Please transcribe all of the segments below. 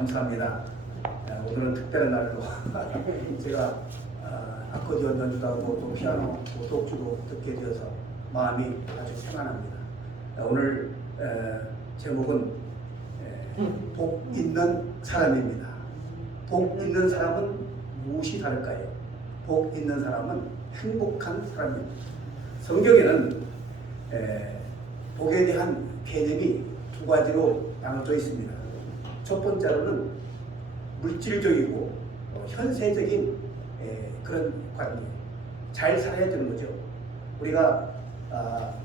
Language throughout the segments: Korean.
감사합니다. 오늘은 특별한 날로 제가 아코디언 연주도 하고 또 피아노, 또 독주도 듣게 되어서 마음이 아주 평안합니다. 오늘 제목은 복 있는 사람입니다. 복 있는 사람은 무엇이 다를까요? 복 있는 사람은 행복한 사람입니다. 성경에는 복에 대한 개념이 두 가지로 나눠져 있습니다. 첫 번째로는 물질적이고 현세적인 그런 관계, 잘 살아야 되는 거죠. 우리가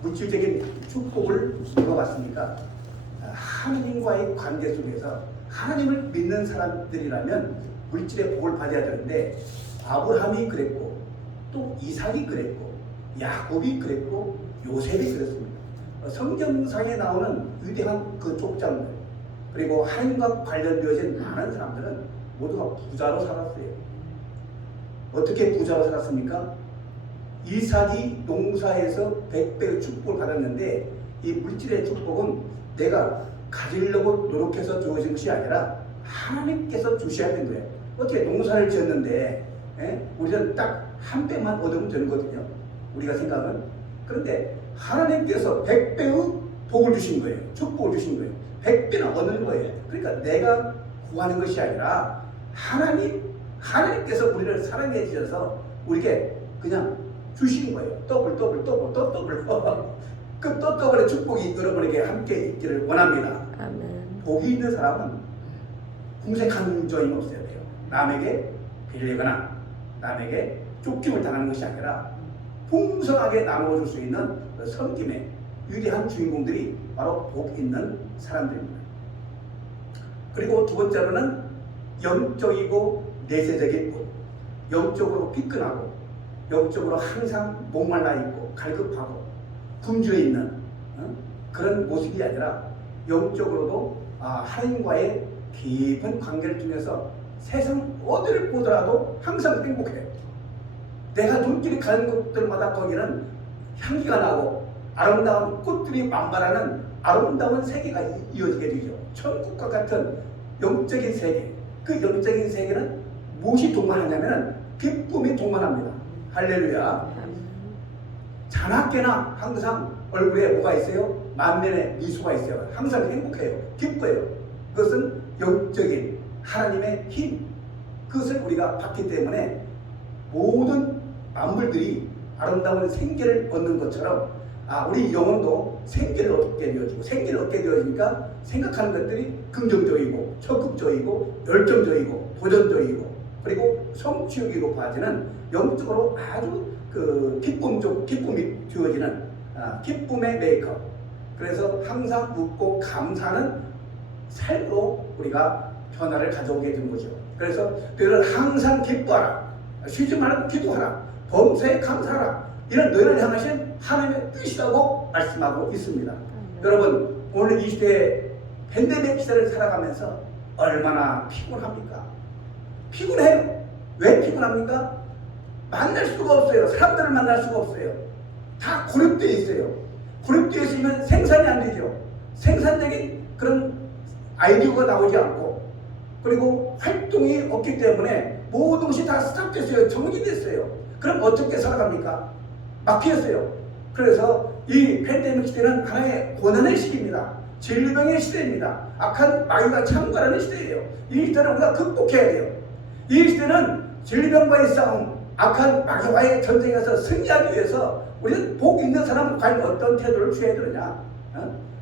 물질적인 축복을 누려봤으니까 하나님과의 관계 속에서 하나님을 믿는 사람들이라면 물질의 복을 받아야 되는데, 아브라함이 그랬고 또 이삭이 그랬고 야곱이 그랬고 요셉이 그랬습니다. 성경상에 나오는 위대한 그 족장들, 그리고 하나님과 관련되어진 많은 사람들은 모두가 부자로 살았어요. 어떻게 부자로 살았습니까? 이삭이 농사에서 100배의 축복을 받았는데, 이 물질의 축복은 내가 가지려고 노력해서 주어진 것이 아니라 하나님께서 주셔야 되는 거예요. 어떻게 농사를 지었는데 우리는 딱 한 배만 얻으면 되는 거거든요, 우리가 생각은. 그런데 하나님께서 100배의 복을 주신 거예요. 축복을 주신 거예요. 100배나 얻는 거예요. 그러니까 내가 구하는 것이 아니라 하나님께서 우리를 사랑해 주셔서 우리에게 그냥 주신 거예요. 더블 그 더블의 축복이 여러분에게 함께 있기를 원합니다. 아멘. 복이 있는 사람은 궁색한 점이 없어야 돼요. 남에게 빌리거나 남에게 쫓김을 당하는 것이 아니라 풍성하게 나누어줄 수 있는 섬김의 위대한 주인공들이 바로 복 있는 사람들입니다. 그리고 두 번째로는 영적이고 내세적인 복. 영적으로 피끈하고 영적으로 항상 목말라 있고 갈급하고 굶주려 있는 그런 모습이 아니라 영적으로도 하나님과의 깊은 관계를 통해서 세상 어디를 보더라도 항상 행복해요. 내가 눈길이 가는 곳들마다 거기는 향기가 나고 아름다운 꽃들이 만발하는 아름다운 세계가 이어지게 되죠. 천국과 같은 영적인 세계. 그 영적인 세계는 무엇이 동반하냐면 기쁨이 동반합니다. 할렐루야. 자나깨나 항상 얼굴에 뭐가 있어요? 만면에 미소가 있어요. 항상 행복해요. 기뻐요. 그것은 영적인 하나님의 힘, 그것을 우리가 받기 때문에 모든 만물들이 아름다운 생기를 얻는 것처럼 우리 영혼도 생기를 얻게 되어지고, 생기를 얻게 되어지니까 생각하는 것들이 긍정적이고 적극적이고 열정적이고 도전적이고 그리고 성취욕이 높아지는 영적으로 아주 기쁨이 주어지는 기쁨의 메이커. 그래서 항상 웃고 감사하는 삶으로 우리가 변화를 가져오게 되는 거죠. 그래서 너희는 항상 기뻐하라, 쉬지 말고 기도하라, 범사에 감사하라. 이런 너희를 향하신 하나님의 뜻이라고 말씀하고 있습니다. 여러분, 오늘 이 시대에 팬데믹 시대를 살아가면서 얼마나 피곤합니까? 피곤해요. 왜 피곤합니까? 만날 수가 없어요. 사람들을 만날 수가 없어요. 다 고립되어 있어요. 고립되어 있으면 생산이 안 되죠. 생산적인 그런 아이디어가 나오지 않고, 그리고 활동이 없기 때문에 모든 것이 다 스탑됐어요. 정지됐어요. 그럼 어떻게 살아갑니까? 막혔어요. 그래서 이 팬데믹 시대는 하나의 고난의 시기입니다. 질병의 시대입니다. 악한 마귀가 창궐하는 시대예요. 이 시대는 우리가 극복해야 돼요. 이 시대는 질병과의 싸움, 악한 마귀와의 전쟁에서 승리하기 위해서 우리는 복 있는 사람은 과연 어떤 태도를 취해야 되느냐?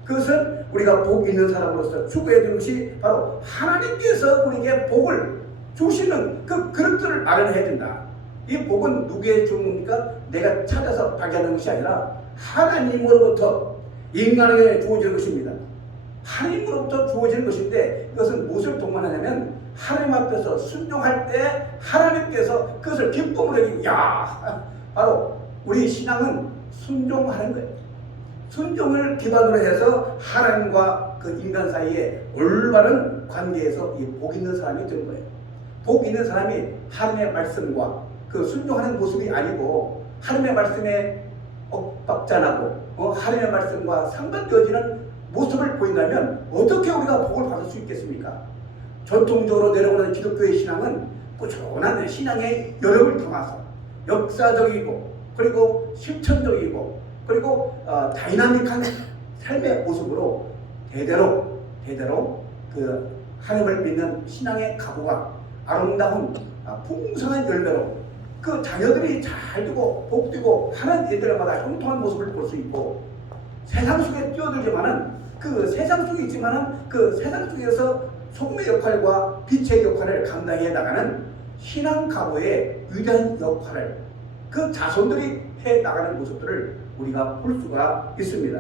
그것은 우리가 복 있는 사람으로서 추구해야 되는 것이 바로 하나님께서 우리에게 복을 주시는 그 그릇들을 마련해야 된다. 이 복은 누구에게 주는 겁니까? 내가 찾아서 발견하는 것이 아니라 하나님으로부터 인간에게 주어지는 것입니다. 하나님으로부터 주어지는 것인데, 이것은 무엇을 동반하냐면 하나님 앞에서 순종할 때 하나님께서 그것을 기쁨으로 여기고, 바로 우리 신앙은 순종하는 거예요. 순종을 기반으로 해서 하나님과 그 인간 사이에 올바른 관계에서 이 복 있는 사람이 되는 거예요. 복 있는 사람이 하나님의 말씀과 그 순종하는 모습이 아니고 하나님의 말씀에 엇박자나고 하나님의 말씀과 상반되어지는 모습을 보인다면 어떻게 우리가 복을 받을 수 있겠습니까? 전통적으로 내려오는 기독교의 신앙은 꾸준한 신앙의 여력을 담아서 역사적이고 그리고 실천적이고 그리고 다이나믹한 삶의 모습으로 대대로 그 하나님을 믿는 신앙의 각오가 아름다운 풍성한 열매로 그 자녀들이 잘 되고 복되고 하는 일들마다 형통한 모습을 볼 수 있고, 세상 속에 뛰어들지만은 그 세상 속에 있지만은 그 세상 속에서 소금의 역할과 빛의 역할을 감당해 나가는 신앙 각오의 위대한 역할을 그 자손들이 해 나가는 모습들을 우리가 볼 수가 있습니다.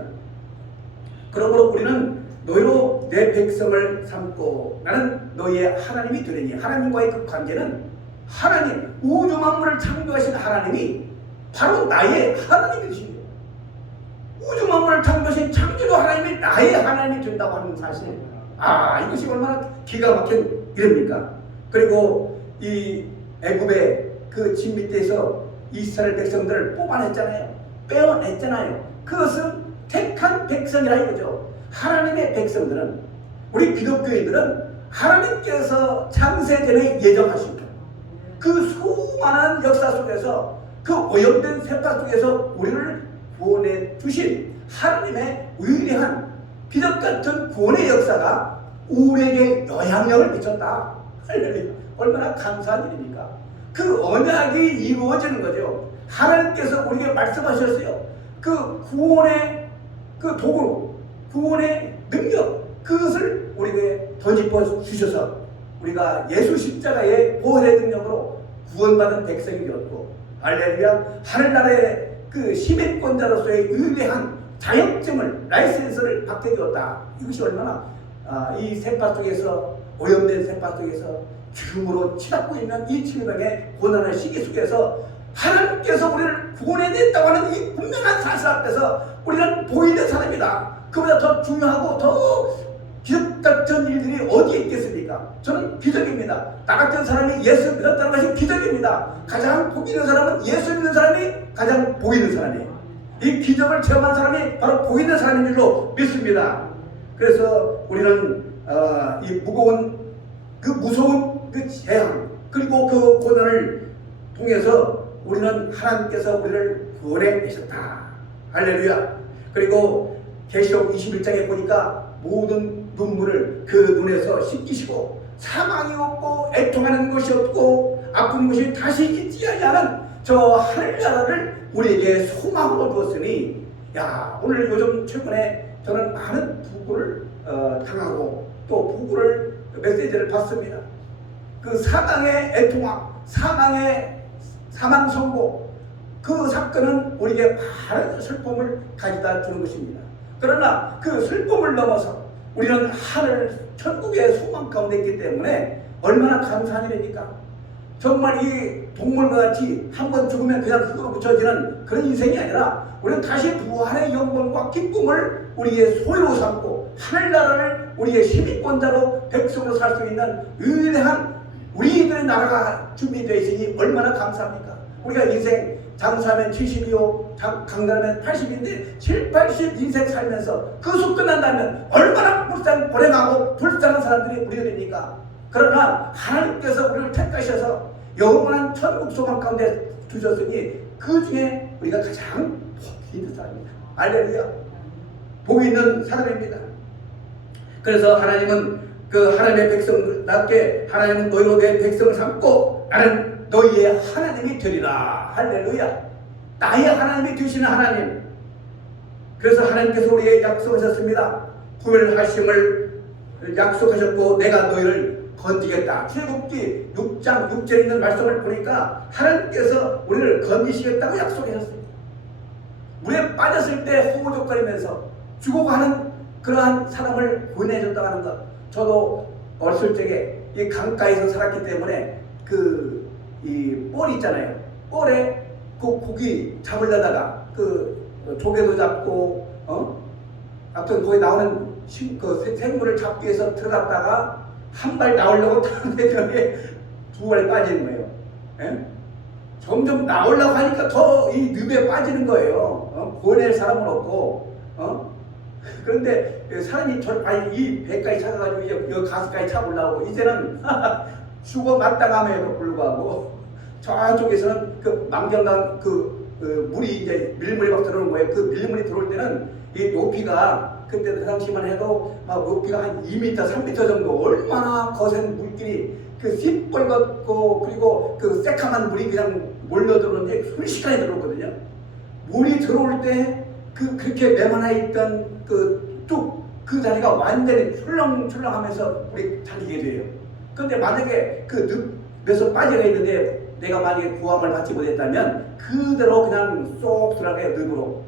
그러므로 우리는 너희로 내 백성을 삼고 나는 너희의 하나님이 되리니, 하나님과의 그 관계는 하나님, 우주 만물을 창조하신 하나님이 바로 나의 하나님이시죠. 우주 만물을 창조하신 창조주 하나님이 나의 하나님이 된다고 하는 사실, 이것이 얼마나 기가 막힌 일입니까? 그리고 이 애굽의 그 진 밑에서 이스라엘 백성들을 뽑아냈잖아요. 빼어냈잖아요. 그것은 택한 백성이라 이거죠. 하나님의 백성들은, 우리 기독교인들은 하나님께서 창세전에 예정하신 그 수많은 역사 속에서 그 오염된 세파 속에서 우리를 구원해 주신 하나님의 위대한 기적 같은 구원의 역사가 우리에게 영향력을 미쳤다. 얼마나 감사한 일입니까? 그 언약이 이루어지는 거죠. 하나님께서 우리에게 말씀하셨어요. 그 구원의 그 도구, 구원의 능력, 그것을 우리에게 덧입어 주셔서 우리가 예수 십자가의 보혈의 능력으로 구원받은 백성이 되었고, 할렐루야, 하늘나라의 그 시민권자로서의 위대한 자격증을, 라이센스를 받게 되었다. 이것이 얼마나 이 세파 속에서, 오염된 세파 속에서 죽음으로 치닫고 있는 이 질병의 고난의 시기 속에서 하나님께서 우리를 구원해냈다고 하는 이 분명한 사실 앞에서 우리는 보이는 사람이다. 그보다 더 중요하고 더 기적 같은 일들이 어디에 있겠습니까? 저는 기적입니다. 나 같은 사람이 예수 믿었다는 것이 기적입니다. 가장 복 있는 사람은 예수 믿는 사람이 가장 복 있는 사람이에요. 이 기적을 체험한 사람이 바로 복 있는 사람인 줄로 믿습니다. 그래서 우리는 이 무서운 그 재앙 그리고 그 고난을 통해서 우리는 하나님께서 우리를 구원해 내셨다. 할렐루야. 그리고 계시록 21장에 보니까 모든 눈물을 그 눈에서 씻기시고 사망이 없고 애통하는 것이 없고 아픈 것이 다시 있지 아니하는 저 하늘나라를 우리에게 소망으로 주었으니, 오늘 요즘 최근에 저는 많은 부고를 당하고 또 부고를 메시지를 받습니다. 그 사망의 애통함, 사망 선고, 그 사건은 우리에게 많은 슬픔을 가져다 주는 것입니다. 그러나 그 슬픔을 넘어서 우리는 하늘 천국의 소망 가운데 있기 때문에 얼마나 감사한 일입니까? 정말 이 동물과 같이 한번 죽으면 그냥 흙으로 붙여지는 그런 인생이 아니라 우리는 다시 부활의 영광과 기쁨을 우리의 소유로 삼고 하늘나라를 우리의 시민권자로 백성으로 살 수 있는 위대한 우리들의 나라가 준비되어 있으니 얼마나 감사합니까? 우리가 인생 장수하면 70이요, 강단하면 80인데 7, 80 인생 살면서 그 수 끝난다면 얼마나 고생하고 불쌍한 사람들이 우리가 됩니까? 그러나 하나님께서 우리를 택하셔서 영원한 천국 소망 가운데 두셨으니 그 중에 우리가 가장 복이 있는 사람입니다. 할렐루야. 복이 있는 사람입니다. 그래서 하나님은 그 하나님의 백성답게 하나님은 너희로 내 백성을 삼고 나는 너희의 하나님이 되리라. 할렐루야. 나의 하나님이 되시는 하나님. 그래서 하나님께서 우리에게 약속하셨습니다. 구별하심을 약속하셨고 내가 너희를 건지겠다. 출애굽기 6장 6절에 있는 말씀을 보니까 하나님께서 우리를 건지시겠다고 약속하셨습니다. 물에 빠졌을 때 호우적거리면서 죽어가는 그러한 사람을 구원해줬다고 하는 것. 저도 어렸을 적에 이 강가에서 살았기 때문에 이 뻘 있잖아요. 뻘에 그 고기 잡으려다가 그 조개도 잡고 하여튼 거기 나오는 그 생물을 잡기 위해서 들어갔다가 한 발 나오려고 타는데 두 발이 빠지는 거예요. 예? 점점 나오려고 하니까 더 이 늪에 빠지는 거예요. 구원할 사람은 없고 그런데 사람이 아니 이 배까지 차가지고 이제 여기 가스까지 차 올라오고 이제는 수고 마땅함에도 불구하고 저쪽에서는 그 망경강 물이 이제 밀물이 막 들어오는 거예요. 그 밀물이 들어올 때는 이 높이가 그때 그 당시만 해도 막 높이가 한 2m, 3m 정도 얼마나 거센 물길이 그 시뻘겋고 그리고 그 새카만 물이 그냥 몰려 들어오는데 순식간에 들어오거든요. 물이 들어올 때 그렇게 메마나 있던 그 자리가 완전히 출렁출렁하면서 물이 잠기게 돼요. 그런데 만약에 그 늪에서 빠져가 있는데 내가 만약에 구함을 받지 못했다면 그대로 그냥 쏙 들어가요. 늪으로.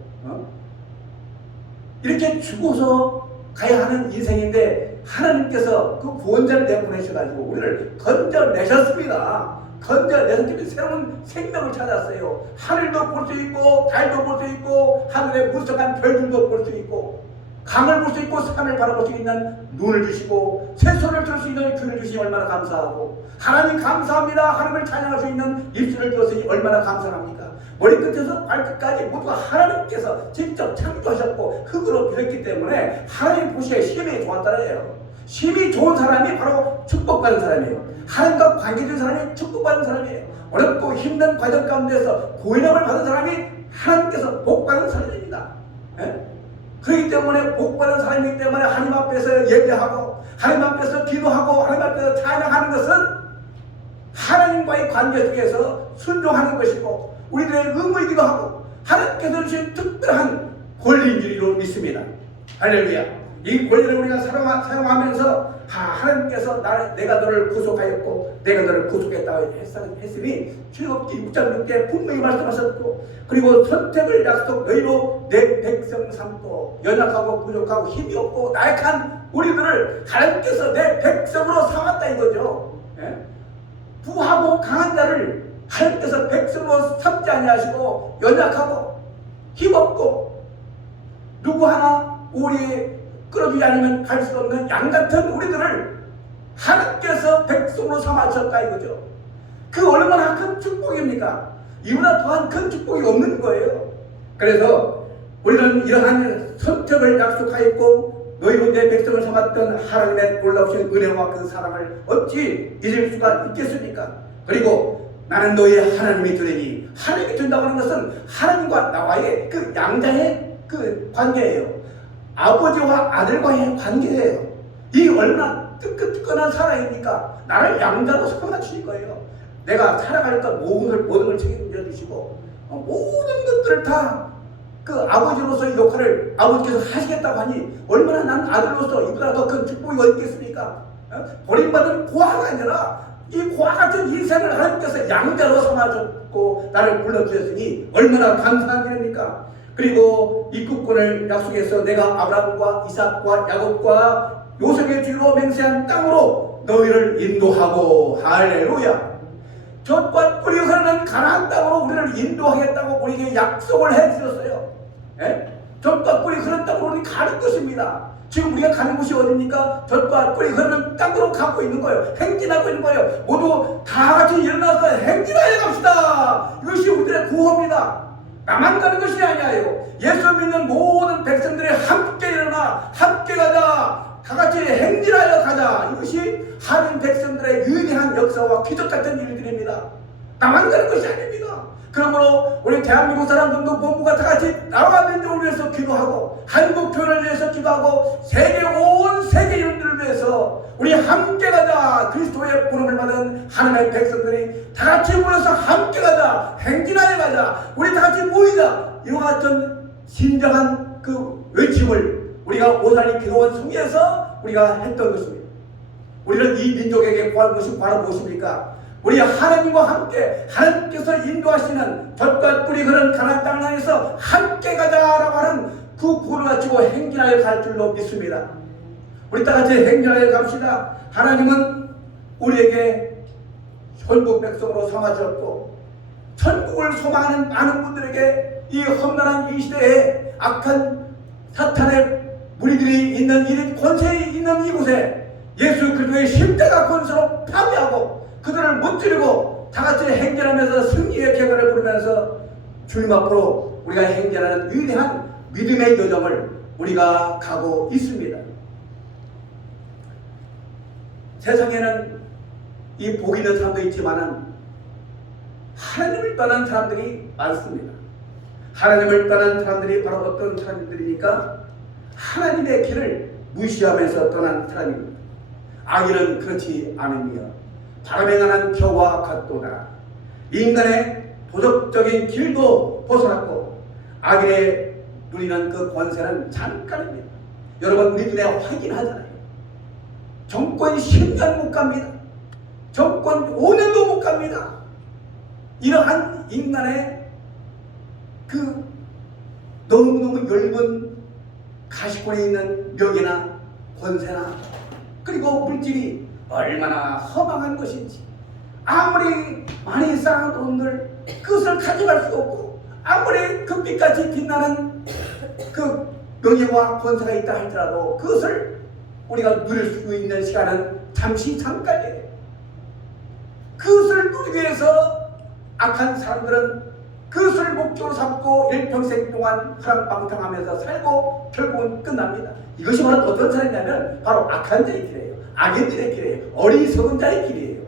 이렇게 죽어서 가야 하는 인생인데 하나님께서 그 구원자를 내보내셔가지고 우리를 건져내셨습니다. 건져내셨기 새로운 생명을 찾았어요. 하늘도 볼 수 있고 달도 볼 수 있고 하늘의 무성한 별들도 볼 수 있고 강을 볼 수 있고 산을 바라볼 수 있는 눈을 주시고 새소리를 들을 수 있는 귀를 주시니 얼마나 감사하고 하나님 감사합니다. 하나님을 찬양할 수 있는 입술을 주었으니 얼마나 감사합니까? 머리끝에서 발끝까지 모두가 하나님께서 직접 창조하셨고 흙으로 빚었기 때문에 하나님 보시기에 힘이 좋았다래요. 힘이 좋은 사람이 바로 축복받은 사람이에요. 하나님과 관계된 사람이 축복받은 사람이에요. 어렵고 힘든 과정 가운데서 고인함을 받은 사람이 하나님께서 복받은 사람입니다. 그렇기 때문에 복받은 사람이기 때문에 하나님 앞에서 예배하고 하나님 앞에서 기도하고 하나님 앞에서 찬양하는 것은 하나님과의 관계 속에서 순종하는 것이고 우리들의 의무이기도 하고 하나님께서 주신 특별한 권리인 줄로 믿습니다. 할렐루야. 이 권리를 우리가 사용하면서 하나님께서 내가 너를 구속하였고 내가 너를 구속했다고 했으니 출애굽기 6장 6절 분명히 말씀하셨고 그리고 선택을 약속 너희로 내 백성 삼고 연약하고 부족하고 힘이 없고 나약한 우리들을 하나님께서 내 백성으로 삼았다 이거죠. 부하고 강한 자를 하나님께서 백성으로 삼지 아니하시고 연약하고 힘없고 누구 하나 우리 끌어주지 않으면 갈 수 없는 양같은 우리들을 하나님께서 백성으로 삼아주셨다 이거죠. 그 얼마나 큰 축복입니까? 이보다 더한 큰 축복이 없는 거예요. 그래서 우리는 이러한 선택을 약속하였고 너희로 내 백성을 삼았던 하나님의 놀라우신 은혜와 그 사랑을 어찌 잊을 수가 있겠습니까? 그리고 나는 너희의 하나님이 되리니 하나님이 된다고 하는 것은 하나님과 나와의 그 양자의 그 관계예요. 아버지와 아들과의 관계예요. 이 얼마나 뜨끈뜨끈한 사랑입니까? 나를 양자로 삼아주신 거예요. 내가 살아갈 것 모든 걸 책임져 주시고 모든 것들을 다 그 아버지로서의 역할을 아버지께서 하시겠다고 하니 얼마나 난 아들로서 이보다 더 큰 축복이 어디 있겠습니까? 버림받은 고아가 아니라 이 고아 같은 인생을 하나님께서 양자로 삼아줬고 나를 불러주셨으니 얼마나 감사한 일입니까? 그리고 입국권을 약속해서 내가 아브라함과 이삭과 야곱과 요셉의 뒤로 맹세한 땅으로 너희를 인도하고 할렐루야. 젖과 꿀이 흐르는 가나안 땅으로 우리를 인도하겠다고 우리에게 약속을 해주셨어요. 젖과 꿀이 흐르는 땅으로 우리 가는 것입니다. 지금 우리가 가는 곳이 어디입니까? 젖과 꿀이 흐르는 땅으로 가고 있는 거예요. 행진하고 있는 거예요. 모두 다 같이 일어나서 행진하여 갑시다. 이것이 우리들의 구호입니다. 나만 가는 것이 아니에요. 예수 믿는 모든 백성들이 함께 일어나 함께 가자. 다 같이 행진하여 가자. 이것이 하나님 백성들의 유일한 역사와 기적 같은 일들입니다. 나만 가는 것이 아닙니다. 그러므로 우리 대한민국 사람들도 모두가 다 같이 나와 민족을 위해서 기도하고 한국 교회를 위해서 기도하고 온 세계 인들을 위해서 우리 함께 가자. 그리스도의 부름을 받은 하나님의 백성들이 다 같이 모여서 함께 가자. 행진하여 가자. 우리 다 같이 모이자. 이와 같은 진정한 그 외침을 우리가 오산리 기도원 성회에서 우리가 했던 것입니다. 우리는 이 민족에게 구하는 것이 바로 무엇입니까? 우리 하나님과 함께 하나님께서 인도하시는 젖과 꿀이 흐르는 가나안 땅을 향해서 함께 가자라고 하는 그 구호를 가지고 행진하여 갈 줄로 믿습니다. 우리 다 같이 행진하여 갑시다. 하나님은 우리에게 천국 백성으로 삼아주셨고 천국을 소망하는 많은 분들에게 이 험난한 이 시대에 악한 사탄의 무리들이 있는 이 권세에 있는 이곳에 예수 그리스도의 십자가 권세로 파괴하고 그들을 무찌르고 다 같이 행진하면서 승리의 계가를 부르면서 주님 앞으로 우리가 행진하는 위대한 믿음의 여정을 우리가 가고 있습니다. 세상에는 이 복 있는 사람도 있지만은 하나님을 떠난 사람들이 많습니다. 하나님을 떠난 사람들이 바로 어떤 사람들이니까 하나님의 길을 무시하면서 떠난 사람입니다. 악인은 그렇지 않으며 바람에 관한 겨와 같도다. 인간의 도덕적인 길도 벗어났고 악인의 누리는 그 권세는 잠깐입니다. 여러분 우리 눈에 확인하잖아요. 정권 10년 못 갑니다. 정권 5년도 못 갑니다. 이러한 인간의 그 너무너무 엷은 가시권에 있는 명예나 권세나 그리고 물질이 얼마나 허망한 것인지 아무리 많이 쌓은 돈들 그것을 가져갈 수 없고 아무리 금빛같이 빛나는 그 명예와 권세가 있다 할지라도 그것을 우리가 누릴 수 있는 시간은 잠시 잠깐이에요. 그것을 누리기 위해서 악한 사람들은 그것을 목적으로 삼고 일평생 동안 화랑방탕하면서 살고 결국은 끝납니다. 이것이 바로 어떤 사람이냐면 바로 악한 자의 길이에요. 악인들의 길이에요. 어리석은 자의 길이에요.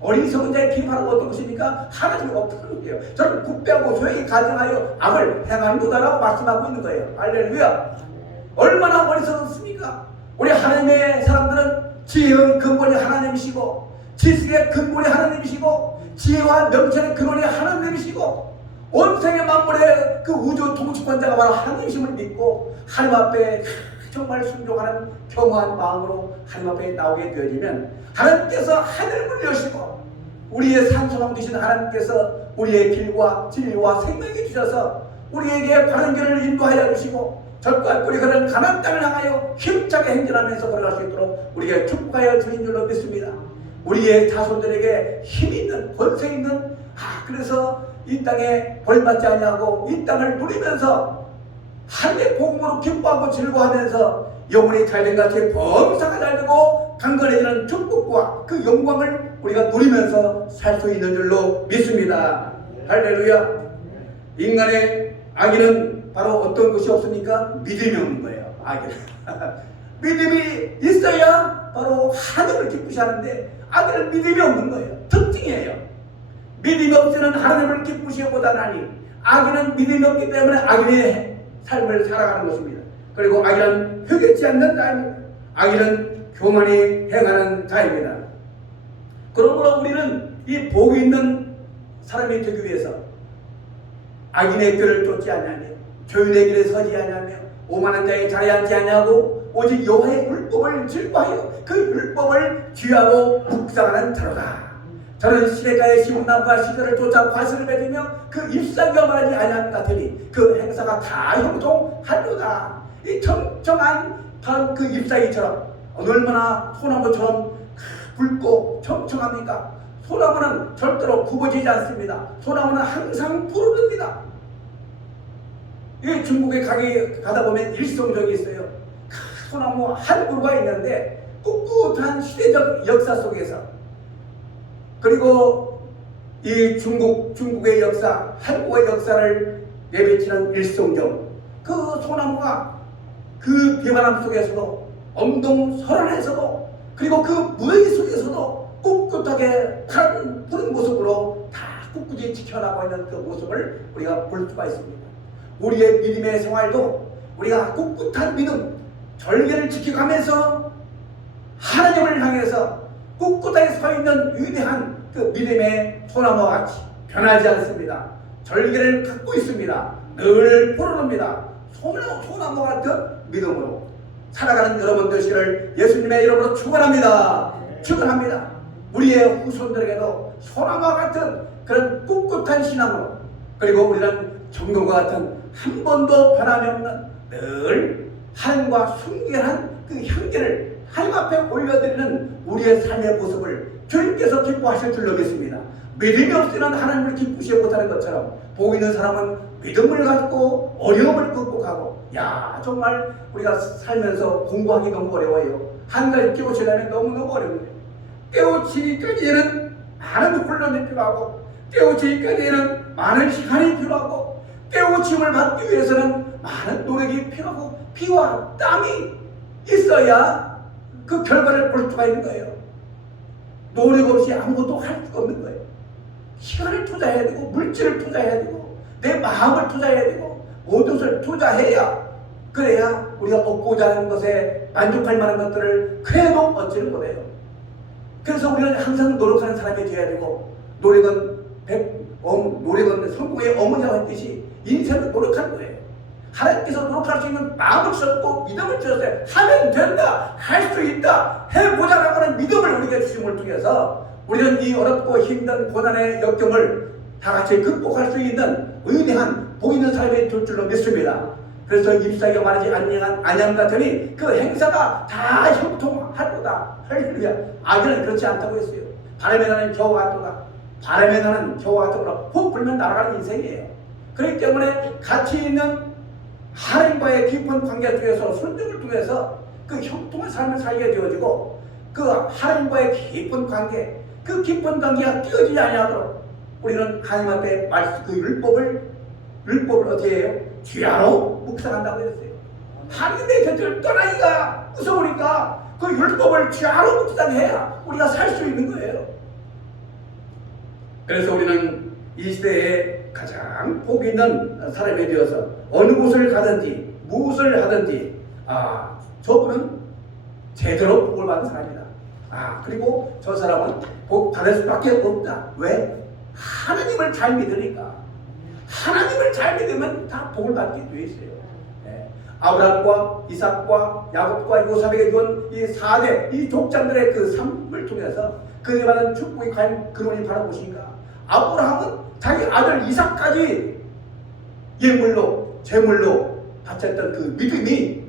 어리석은 자의 길이 바로 어떤 것입니까? 하나님이 없다는 거예요. 저는 국배하고 소액이 가정하여 악을 행하는도다라고 말씀하고 있는 거예요. 할렐루야. 얼마나 어리석습니까? 우리 하나님의 사람들은 지혜의 근본이 하나님이시고 지식의 근본이 하나님이시고 지혜와 명철의 근원이 하나님이시고 온 세계 만물의 그 우주 통치권자가 바로 하나님이심을 믿고 하나님 앞에 정말 순종하는 겸허한 마음으로 하나님 앞에 나오게 되어지면 하나님께서 하늘을 여시고 우리의 산소망 되신 하나님께서 우리의 길과 진리와 생명을 주셔서 우리에게 바른 길을 인도하여 주시고 젖과 꿀이 흐르는 가나안 땅을 향하여 힘차게 행진하면서 걸어갈 수 있도록 우리에게 축복하여 주신 줄로 믿습니다. 우리의 자손들에게 힘 있는 권세 있는 그래서 이 땅에 벌받지 아니하고 이 땅을 누리면서 하늘의 복음으로 기뻐하고 즐거워하면서 영혼이 잘된 같이 범사가 잘되고 강건해지는 축복과 그 영광을 우리가 누리면서 살 수 있는 줄로 믿습니다. 할렐루야. 인간의 악인은 바로 어떤 것이 없습니까? 믿음이 없는 거예요. 악인은 믿음이 있어야 바로 하나님을 기쁘시 하는데 악인은 믿음이 없는 거예요. 특징이에요. 믿음이 없이는 하나님을 기쁘시게 못하나니 악인은 믿음이 없기 때문에 악인의 삶을 살아가는 것입니다. 그리고 악인은 회개치 않는 자입니다. 악인은 교만히 행하는 자입니다. 그러므로 우리는 이 복이 있는 사람이 되기 위해서 악인의 길을 쫓지 아니하며 교인의 길에 서지 아니하며 오만한 자의 자리에 앉지 아니하고 오직 여호와의 율법을 즐거워하여 그 율법을 귀하고 묵상하는 자로다. 저는 시냇가에 심은 나무가 시절을 쫓아 과실을 맺으며 그 잎사귀가 말하지 아니한 같으니 그 행사가 다 형통하리로다. 이 청청한 바로 그 잎사귀처럼 얼마나 소나무처럼 붉고 청청합니까? 소나무는 절대로 굽어지지 않습니다. 소나무는 항상 푸르릅니다. 이 중국에 가다 보면 일성정이 있어요. 소나무 한 그루가 있는데 꿋꿋한 시대적 역사 속에서 그리고 이 중국의 역사, 한국의 역사를 내비치는 일성정 그 소나무가 그 비바람 속에서도 엄동설안에서도 그리고 그 무더위 속에서도 꿋꿋하게 푸른 모습으로 다 꿋꿋이 지켜나가고 있는 그 모습을 우리가 볼 수가 있습니다. 우리의 믿음의 생활도 우리가 꿋꿋한 믿음, 절개를 지켜가면서 하나님을 향해서 꿋꿋하게 서 있는 위대한 그 믿음의 소나무와 같이 변하지 않습니다. 절개를 갖고 있습니다. 늘 푸르릅니다. 소나무 같은 믿음으로 살아가는 여러분 되시기를 예수님의 이름으로 축원합니다. 축원합니다. 우리의 후손들에게도 소나무와 같은 그런 꿋꿋한 신앙으로 그리고 우리는 정금과 같은 한 번도 변함이 없는 늘 하나님과 순결한 그 향기를 하나님 앞에 올려드리는 우리의 삶의 모습을 주님께서 기뻐하실 줄로 믿습니다. 믿음이 없이는 하나님을 기쁘시지 못하는 것처럼 복 있는 사람은 믿음을 갖고 어려움을 극복하고 정말 우리가 살면서 공부하기 너무 어려워요. 한 가지 깨우치려면 너무너무 어려워요. 깨우치기까지는 많은 훈련이 필요하고 깨우치기까지는 많은 시간이 필요하고 깨우치기까지는 고침을 받기 위해서는 많은 노력이 필요하고 피와 땀이 있어야 그 결과를 볼 수가 있는 거예요. 노력 없이 아무것도 할 수가 없는 거예요. 시간을 투자해야 되고 물질을 투자해야 되고 내 마음을 투자해야 되고 모든 것을 투자해야 그래야 우리가 얻고자 하는 것에 만족할 만한 것들을 그래도 얻지를 못해요. 그래서 우리는 항상 노력하는 사람이 되어야 되고 노력은 성공의 어머니라고 했듯이 인생은 노력하는 거예요. 하나님께서 노력할 수 있는 마음을 주셨고 믿음을 주셨어요. 하면 된다, 할 수 있다, 해보자라고 하는 믿음을 우리에게 주심을 통해서 우리는 이 어렵고 힘든 고난의 역경을 다 같이 극복할 수 있는 위대한 복 있는 삶이 될 줄로 믿습니다. 그래서 잎사귀가 마르지 아니함 같으니 그 행사가 다 형통하도다. 할렐루야. 아기는 그렇지 않다고 했어요. 바람에 나는 겨와 같도다. 바람에 나는 겨와 같도다. 훅 불면 날아가는 인생이에요. 그렇기 때문에 가치 있는 하나님과의 깊은 관계 속에서 순종을 통해서 그 형통한 삶을 살게 되어지고 그 하나님과의 깊은 관계, 그 깊은 관계가 깨어지지 아니하도록 우리는 하나님 앞에 그 율법을 어떻게 해요? 주야로 묵상한다고 했어요. 하나님의 곁을 떠나기가 무서우니까 그 율법을 주야로 묵상해야 우리가 살 수 있는 거예요. 그래서 우리는 이 시대에 가장 복 있는 사람이 되어서 어느 곳을 가든지 무엇을 하든지 저분은 제대로 복을 받은 사람이다. 그리고 저 사람은 복 받을 수밖에 없다. 왜? 하나님을 잘 믿으니까. 하나님을 잘 믿으면 다 복을 받게 되어 있어요. 아브라함과 이삭과 야곱과 요셉에게 준 이 4대 이 족장들의 그 삶을 통해서 그들이 받은 축복이 과연 근원이 바로 무엇인가? 아브라함은 자기 아들 이삭까지 예물로 제물로 바쳤던 그 믿음이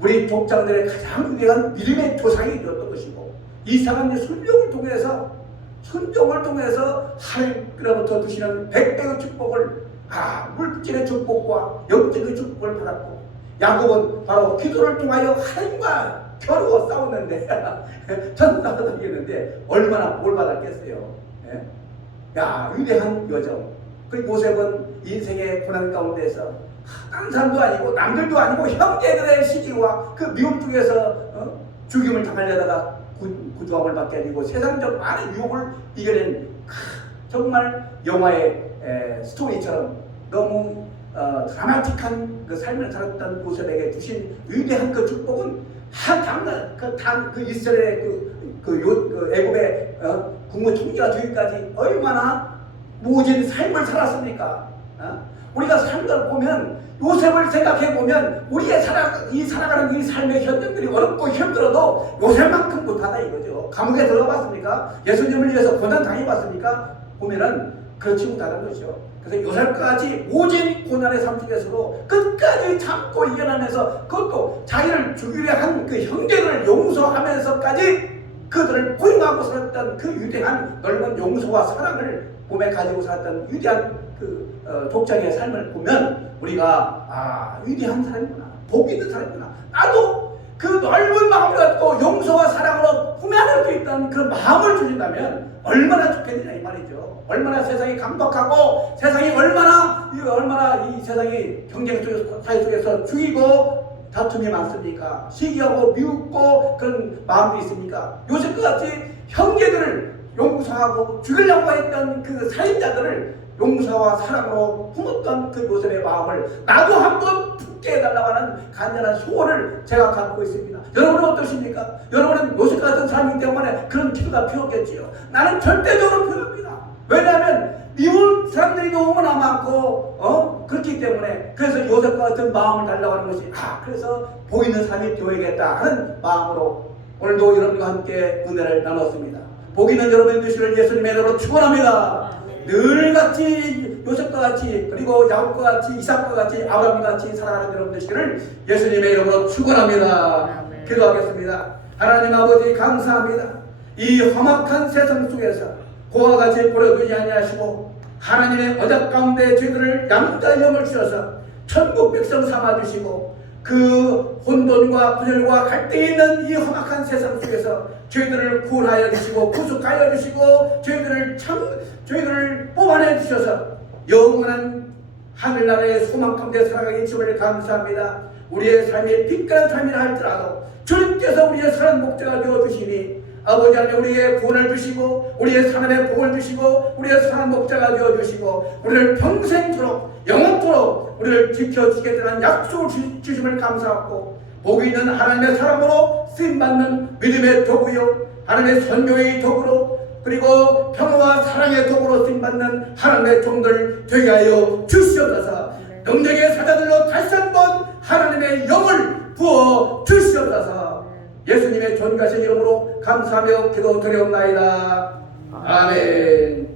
우리 족장들의 가장 위대한 믿음의 조상이 되었던 것이고, 이삭은 순종을 통해서 하나님으로부터 주시는 백배의 축복을 물질의 축복과 영적인 축복을 받았고, 야곱은 바로 기도를 통하여 하나님과 겨루어 싸웠는데 전사도 되겠는데 얼마나 뭘 받았겠어요. 위대한 여정. 그 요셉은 인생의 고난 가운데서 다른 사람도 아니고 남들도 아니고 형제들의 시기와 그 미움 중에서 죽임을 당하려다가 구조함을 받게 되고 세상적 많은 유혹을 이겨낸 정말 영화의 스토리처럼 너무 드라마틱한 그 삶을 살았던 요셉에게 주신 위대한 그 축복은 그 이스라엘의 애굽의 국무총리가 되기까지 얼마나 모진 삶을 살았습니까? 우리가 삶을 보면 요셉을 생각해 보면 우리의 살아가는 이 삶의 현장들이 어렵고 힘들어도 요셉만큼 못하다 이거죠. 감옥에 들어가봤습니까? 예수님을 위해서 고난 당해봤습니까? 보면은 그렇지 못하다는 것이죠. 그래서 요셉같이 모진 고난의 삶 속에서도 끝까지 참고 이겨내면서 그것도 자기를 죽이려 한 그 형제들을 용서하면서까지 그들을 포용하고 살았던 그 위대한 넓은 용서와 사랑을 몸에 가지고 살았던 위대한 족장의 삶을 보면 우리가 위대한 사람이구나, 복 있는 사람이구나, 나도 그 넓은 마음을 갖고 용서와 사랑으로 품어낼 수 있다는 그 마음을 주신다면 얼마나 좋겠느냐 이 말이죠. 얼마나 세상이 강박하고 세상이 얼마나 이 세상이 경쟁 속에서 사회 속에서 죽이고 다툼이 많습니까? 시기하고 미웃고 그런 마음도 있습니까? 요셉과 같이 형제들을 용서하고 죽이려고 했던 그 살인자들을 용서와 사랑으로 품었던 그 요셉의 마음을 나도 한번 품게 해달라고 하는 간절한 소원을 제가 갖고 있습니다. 여러분은 어떠십니까? 여러분은 요셉 같은 사람이기 때문에 그런 기도가 필요하겠지요. 나는 절대적으로 필요합니다. 왜냐하면 미운 사람들이 너무나 많고 그렇기 때문에 그래서 요셉과 같은 마음을 달라고 하는 것이 그래서 보이는 삶이 되어야겠다 하는 마음으로 오늘도 여러분과 함께 은혜를 나눴습니다. 복 있는 여러분 되시를 예수님의 이름으로 축원합니다. 늘같이 요셉과 같이 그리고 야곱과 같이 이삭과 같이 아브라함과 같이 살아가는 여러분 되시기를 예수님의 이름으로 축원합니다. 기도하겠습니다. 하나님 아버지 감사합니다. 이 험악한 세상 속에서 고와 같이 버려두지 아니하시고 하나님의 언약 가운데 저희들을 양자의 영을 주셔서 천국 백성 삼아주시고 그 혼돈과 분열과 갈등이 있는 이 험악한 세상 속에서 저희들을 구원하여 주시고 구속하여 주시고 저희들을 뽑아내 주셔서 영원한 하늘나라의 소망 가운데 살아가기 주님을 감사합니다. 우리의 삶이 빛가는 삶이라 할지라도 주님께서 우리의 사는 목자가 되어주시니 아버지 하나님 우리의 구원을 주시고 우리의 삶의 복을 주시고 우리의 사는 목자가 되어주시고 우리를 평생토록 영원토록 우리를 지켜주시겠다는 약속을 주심을 감사하고 복 있는 하나님의 사람으로 쓰임받는 믿음의 도구요 하나님의 선교의 도구로 그리고 평화와 사랑의 도구로 쓰임받는 하나님의 종들 되게 하여 주시옵소서. 영적의 사자들로 다시 한번 하나님의 영을 부어 주시옵소서. 예수님의 존귀하신 이름으로 감사하며 기도드리옵나이다. 아멘.